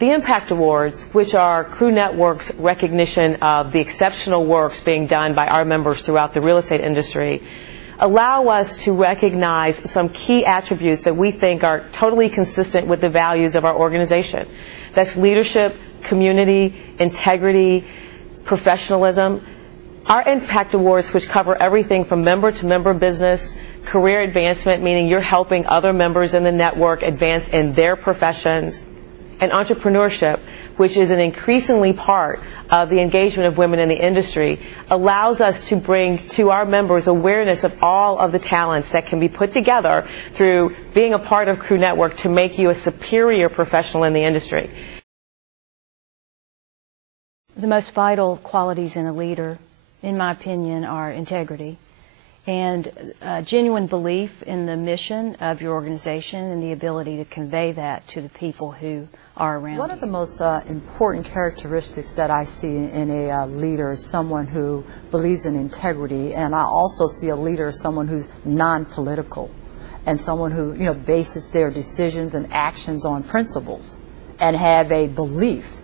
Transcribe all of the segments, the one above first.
The Impact Awards, which are Crew Network's recognition of the exceptional works being done by our members throughout the real estate industry, allow us to recognize some key attributes that we think are totally consistent with the values of our organization. That's leadership, community, integrity, professionalism. Our Impact Awards, which cover everything from member to member business, career advancement, meaning you're helping other members in the network advance in their professions, and entrepreneurship, which is an increasingly part of the engagement of women in the industry, allows us to bring to our members awareness of all of the talents that can be put together through being a part of Crew Network to make you a superior professional in the industry. The most vital qualities in a leader, in my opinion, are integrity and genuine belief in the mission of your organization and the ability to convey that to the people who are around. One of the most important characteristics that I see in a leader is someone who believes in integrity, and I also see a leader as someone who's non-political and someone who bases their decisions and actions on principles and have a belief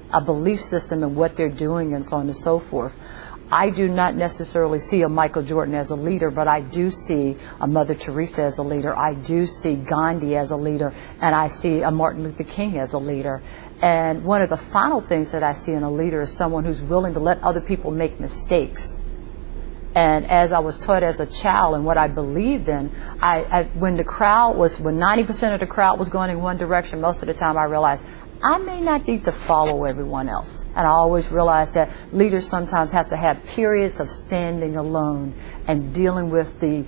system in what they're doing and so on and so forth. I do not necessarily see a Michael Jordan as a leader, but I do see a Mother Teresa as a leader. I do see Gandhi as a leader, and I see a Martin Luther King as a leader. And one of the final things that I see in a leader is someone who's willing to let other people make mistakes. And as I was taught as a child and what I believed in, when 90% of the crowd was going in one direction, most of the time I realized I may not need to follow everyone else. And I always realize that leaders sometimes have to have periods of standing alone and dealing with the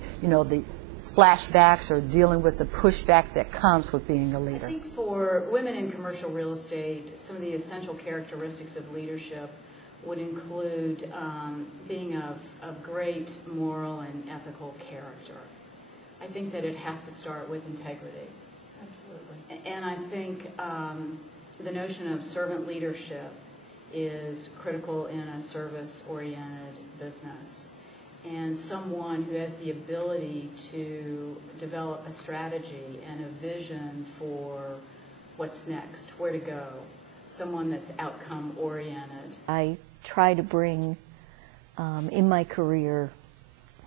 flashbacks or dealing with the pushback that comes with being a leader. I think for women in commercial real estate, some of the essential characteristics of leadership would include being of great moral and ethical character. I think that it has to start with integrity. Absolutely. And I think the notion of servant leadership is critical in a service-oriented business. And someone who has the ability to develop a strategy and a vision for what's next, where to go, someone that's outcome-oriented. I try to bring in my career,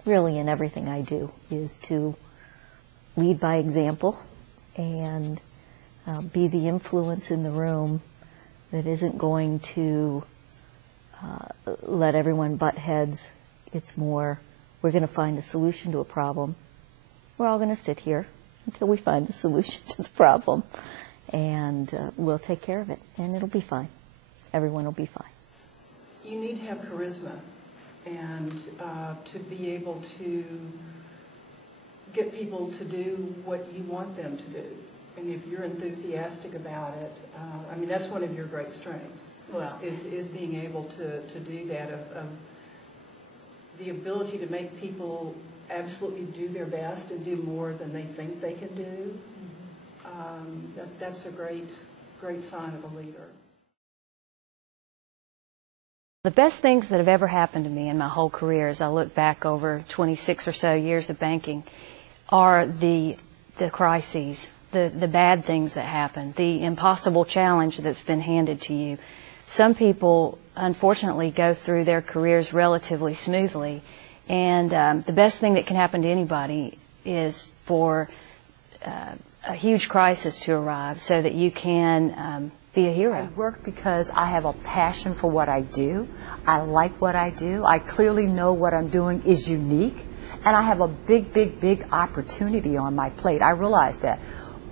really in everything I do, is to lead by example and be the influence in the room that isn't going to let everyone butt heads. It's more, we're going to find a solution to a problem. We're all going to sit here until we find the solution to the problem, and we'll take care of it, and it'll be fine. Everyone will be fine. You need to have charisma and to be able to get people to do what you want them to do. And if you're enthusiastic about it, I mean, that's one of your great strengths. Well, is being able to do that, of the ability to make people absolutely do their best and do more than they think they can do. That's a great sign of a leader. The best things that have ever happened to me in my whole career, as I look back over 26 or so years of banking, are the crises, the bad things that happen, the impossible challenge that's been handed to you. Some people, unfortunately, go through their careers relatively smoothly, and the best thing that can happen to anybody is for a huge crisis to arrive so that you can be a hero. I work because I have a passion for what I do. I like what I do. I clearly know what I'm doing is unique, and I have a big opportunity on my plate. I realize that.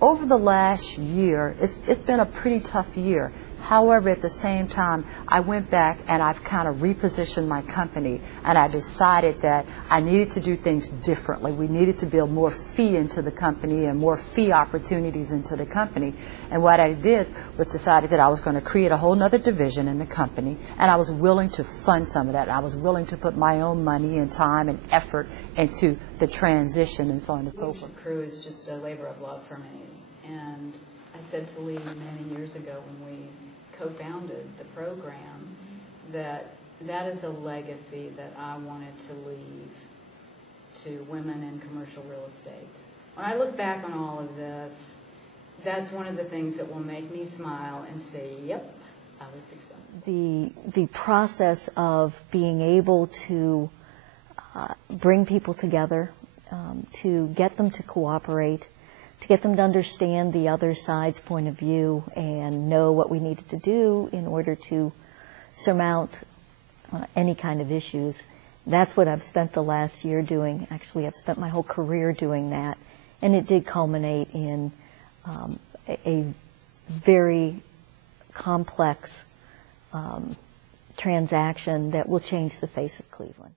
Over the last year, it's been a pretty tough year. However, at the same time, I went back and I've kind of repositioned my company, and I decided that I needed to do things differently. We needed to build more fee into the company and more fee opportunities into the company. And what I did was decided that I was going to create a whole other division in the company, and I was willing to fund some of that. I was willing to put my own money and time and effort into the transition and so on and so forth. Crew is just a labor of love for me. And I said to Lee many years ago when we co-founded the program that is a legacy that I wanted to leave to women in commercial real estate. When I look back on all of this, that's one of the things that will make me smile and say, yep, I was successful. The process of being able to bring people together, to get them to cooperate, to get them to understand the other side's point of view and know what we needed to do in order to surmount any kind of issues. That's what I've spent the last year doing. Actually, I've spent my whole career doing that, and it did culminate in a very complex transaction that will change the face of Cleveland.